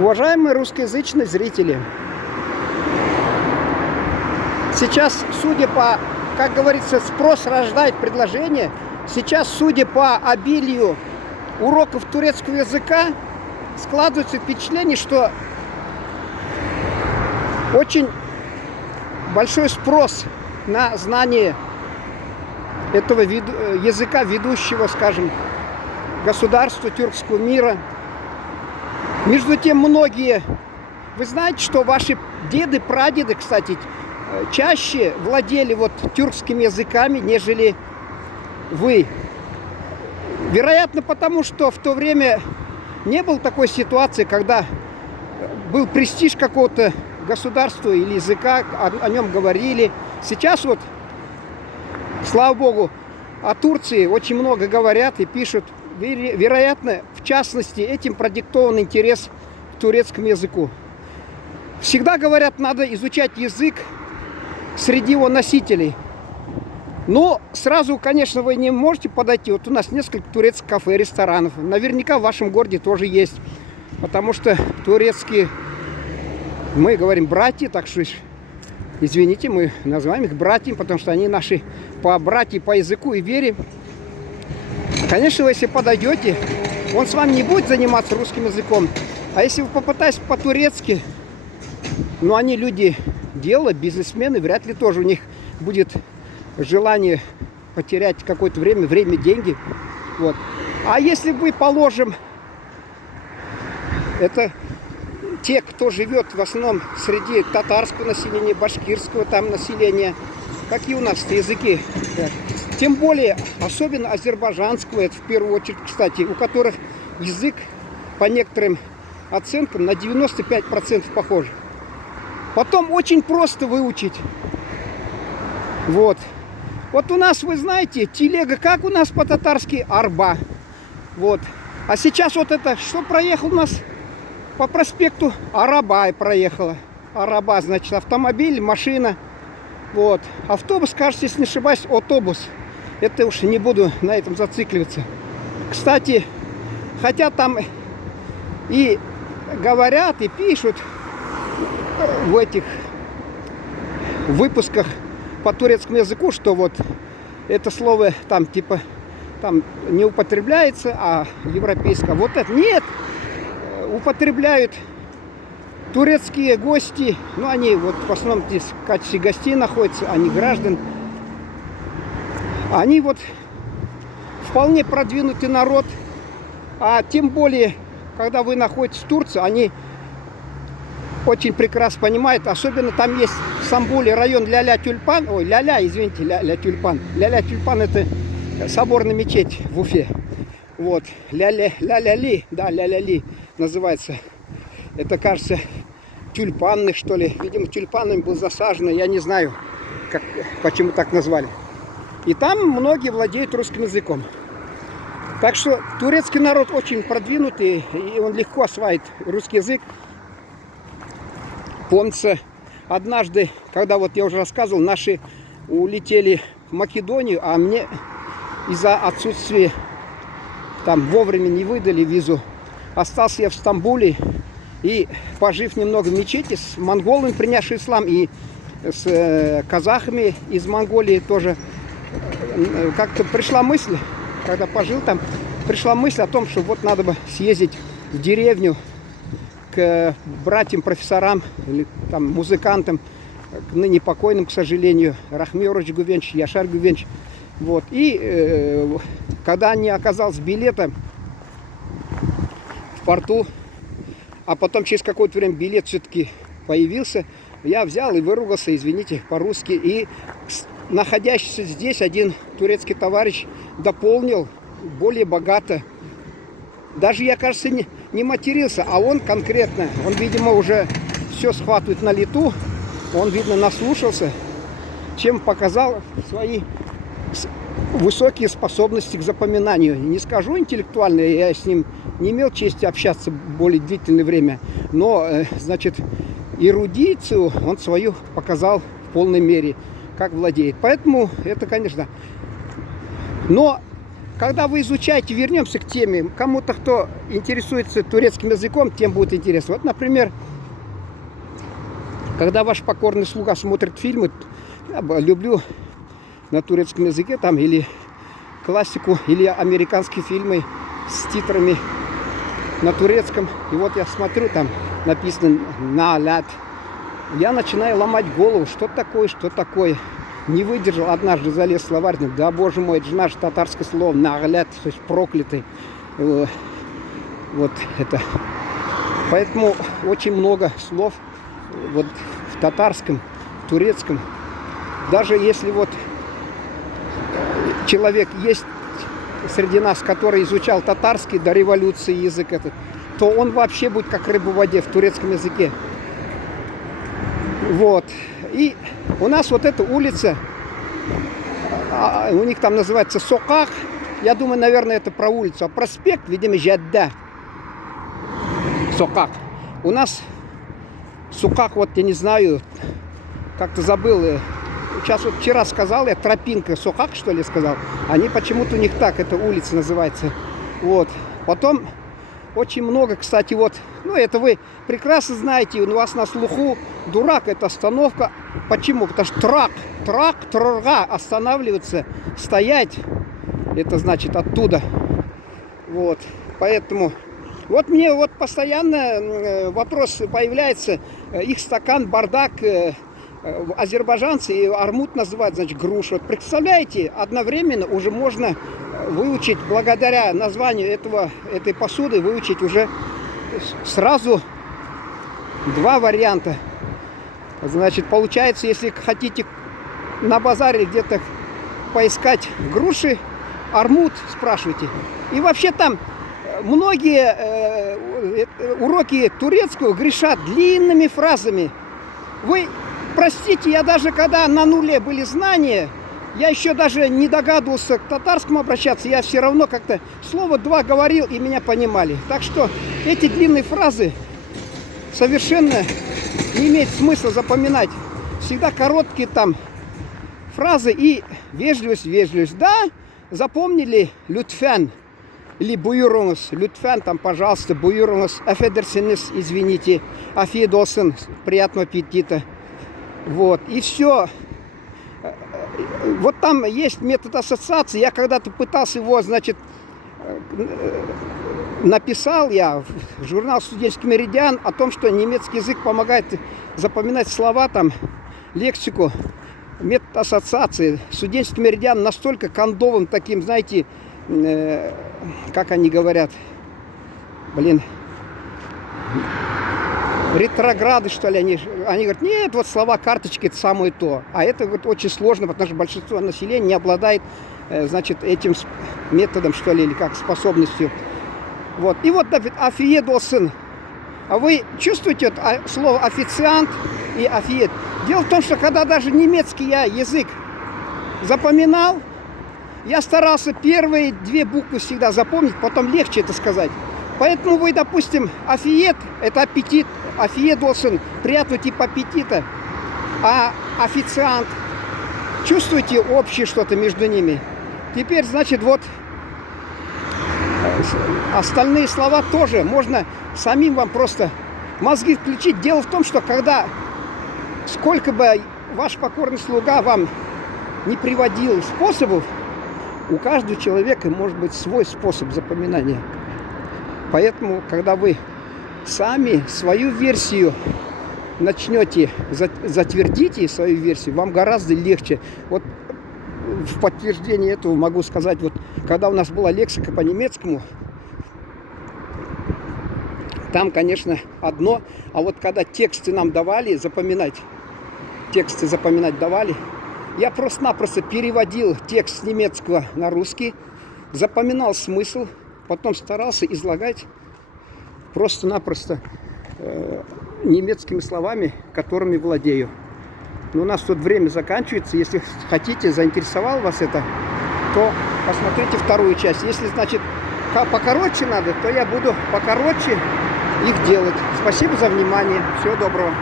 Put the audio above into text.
Уважаемые русскоязычные зрители, сейчас, судя по, как говорится, спрос рождает предложение, сейчас, судя по обилию уроков турецкого языка, складывается впечатление, что очень большой спрос на знание этого языка, ведущего, скажем, государства тюркского мира. Между тем, многие, вы знаете, что ваши деды, прадеды, кстати, чаще владели вот тюркскими языками, нежели вы. Вероятно, потому что в то время не было такой ситуации, когда был престиж какого-то государства или языка, о нем говорили. Сейчас вот, слава богу, о Турции очень много говорят и пишут. Вероятно, в частности, этим продиктован интерес к турецкому языку. Всегда говорят, надо изучать язык среди его носителей. Но сразу, конечно, вы не можете подойти. Вот у нас несколько турецких кафе, ресторанов. Наверняка в вашем городе тоже есть. Потому что турецкие, мы говорим братья, так что, извините, мы называем их братьями, потому что они наши братья по языку и вере. Конечно, вы, если подойдете, он с вами не будет заниматься русским языком. А если вы попытаетесь по-турецки, ну, они люди дела, бизнесмены, вряд ли тоже у них будет желание потерять какое-то время, деньги. Вот. А если мы положим, это те, кто живет в основном среди татарского населения, башкирского там населения, какие у нас языки, тем более, особенно азербайджанского, это в первую очередь, кстати, у которых язык по некоторым оценкам на 95% похож. Потом очень просто выучить. Вот. Вот у нас, вы знаете, телега, как у нас по-татарски? Арба. Вот. А сейчас вот это, что проехал у нас по проспекту? Арабай проехала. Араба, значит, автомобиль, машина. Вот. Автобус, кажется, если не ошибаюсь, автобус. Это уж не буду на этом зацикливаться. Кстати, хотя там и говорят, и пишут в этих выпусках по турецкому языку, что вот это слово там типа там не употребляется, а европейское. Вот это нет, употребляют турецкие гости, ну они вот в основном здесь в качестве гостей находятся, они граждан. Они вот вполне продвинутый народ, а тем более, когда вы находитесь в Турции, они очень прекрасно понимают, особенно там есть в Стамбуле район Ляля-Тюльпан, ой, Ляля, извините, Ляля-Тюльпан. Ляля-Тюльпан — это соборная мечеть в Уфе. Вот, Ляля-Ли, да, Ляля-Ли называется. Это, кажется, тюльпаны, что ли. Видимо, тюльпанами был засажено, я не знаю, почему так назвали. И там многие владеют русским языком. Так что турецкий народ очень продвинутый, и он легко осваивает русский язык. Помнится, однажды, когда вот я уже рассказывал, наши улетели в Македонию, а мне из-за отсутствия, там вовремя не выдали визу, остался я в Стамбуле, и пожив немного в мечети с монголами, принявшими ислам, и с казахами из Монголии тоже, как-то пришла мысль, когда пожил там, пришла мысль о том, что вот надо бы съездить в деревню к братьям-профессорам или там музыкантам, к ныне покойным, к сожалению, Рахмиорович Гувенч, Яшар Гувенч. Вот. И когда не оказалось билета в порту, а потом через какое-то время билет все-таки появился, я взял и выругался, извините, по-русски. И находящийся здесь один турецкий товарищ дополнил более богато. Даже я, кажется, не матерился, а он конкретно, он, видимо, уже все схватывает на лету, он, видно, наслушался, чем показал свои высокие способности к запоминанию. Не скажу интеллектуальные, я с ним не имел чести общаться более длительное время, но, значит, эрудицию он свою показал в полной мере, как владеет. Поэтому это, конечно, но когда вы изучаете, вернемся к теме, кому-то, кто интересуется турецким языком, тем будет интересно. Вот, например, когда ваш покорный слуга смотрит фильмы, я люблю на турецком языке, там, или классику, или американские фильмы с титрами на турецком. И вот я смотрю, там написано «наляд». Я начинаю ломать голову, что такое. Не выдержал, однажды залез в словарник. Да, боже мой, это же наше татарское слово «нагляд», то есть проклятый. Вот это. Поэтому очень много слов вот в татарском, турецком. Даже если вот человек есть среди нас, который изучал татарский до революции язык этот, то он вообще будет как рыба в воде в турецком языке. Вот. И у нас вот эта улица, у них там называется Сокак. Я думаю, наверное, это про улицу. А проспект, видимо, Жадда. Сокак. У нас Сокак, вот я не знаю, как-то забыл. Сейчас вот вчера сказал я, тропинка Сокак, что ли, сказал. Они почему-то у них так, эта улица называется. Вот. Потом очень много, кстати, вот, ну это вы прекрасно знаете, у вас на слуху дурак, это остановка. Почему? Потому что трага, останавливаться, стоять, это значит оттуда. Вот, поэтому, вот мне вот постоянно вопрос появляется, их стакан, бардак, азербайджанцы и армут называют, значит, грушу. Вот представляете, одновременно уже можно выучить, благодаря названию этой посуды, выучить уже сразу два варианта. Значит, получается, если хотите на базаре где-то поискать груши, армут, спрашивайте. И вообще там многие уроки турецкого грешат длинными фразами. Вы простите, я даже когда на нуле были знания, я еще даже не догадывался к татарскому обращаться, я все равно как-то слово два говорил и меня понимали. Так что эти длинные фразы совершенно не имеет смысла запоминать. Всегда короткие там фразы и вежливость. Да, запомнили лютфен или буйруңыз. Лютфен там, пожалуйста, буйруңыз. Афедерсинес, извините. Афиет олсын, приятного аппетита. Вот, и все. Вот там есть метод ассоциации. Я когда-то пытался его, значит, написал я в журнал «Студенческий меридиан» о том, что немецкий язык помогает запоминать слова, там, лексику, метод ассоциации. «Студенческий меридиан» настолько кондовым таким, знаете, как они говорят, ретрограды, что ли, они говорят, нет, вот слова карточки это самое то. А это вот очень сложно, потому что большинство населения не обладает, значит, этим методом, что ли, или как способностью. Вот. И вот афиет олсын. А вы чувствуете вот слово официант и афиет? Дело в том, что когда даже немецкий я язык запоминал, я старался первые две буквы всегда запомнить, потом легче это сказать. Поэтому вы, допустим, афиет – это аппетит, афиет олсын, приятного типа аппетита, а официант, чувствуете общее что-то между ними? Теперь, значит, вот остальные слова тоже можно самим вам просто мозги включить. Дело в том, что когда, сколько бы ваш покорный слуга вам не приводил способов, у каждого человека может быть свой способ запоминания. Поэтому, когда вы сами свою версию начнете, затвердите свою версию, вам гораздо легче. Вот в подтверждение этого могу сказать, вот когда у нас была лексика по немецкому, там, конечно, одно, а вот когда тексты нам давали запоминать, я просто-напросто переводил текст с немецкого на русский, запоминал смысл, потом старался излагать просто-напросто немецкими словами, которыми владею. Но у нас тут время заканчивается. Если хотите, заинтересовал вас это, то посмотрите вторую часть. Если, значит, покороче надо, то я буду покороче их делать. Спасибо за внимание. Всего доброго.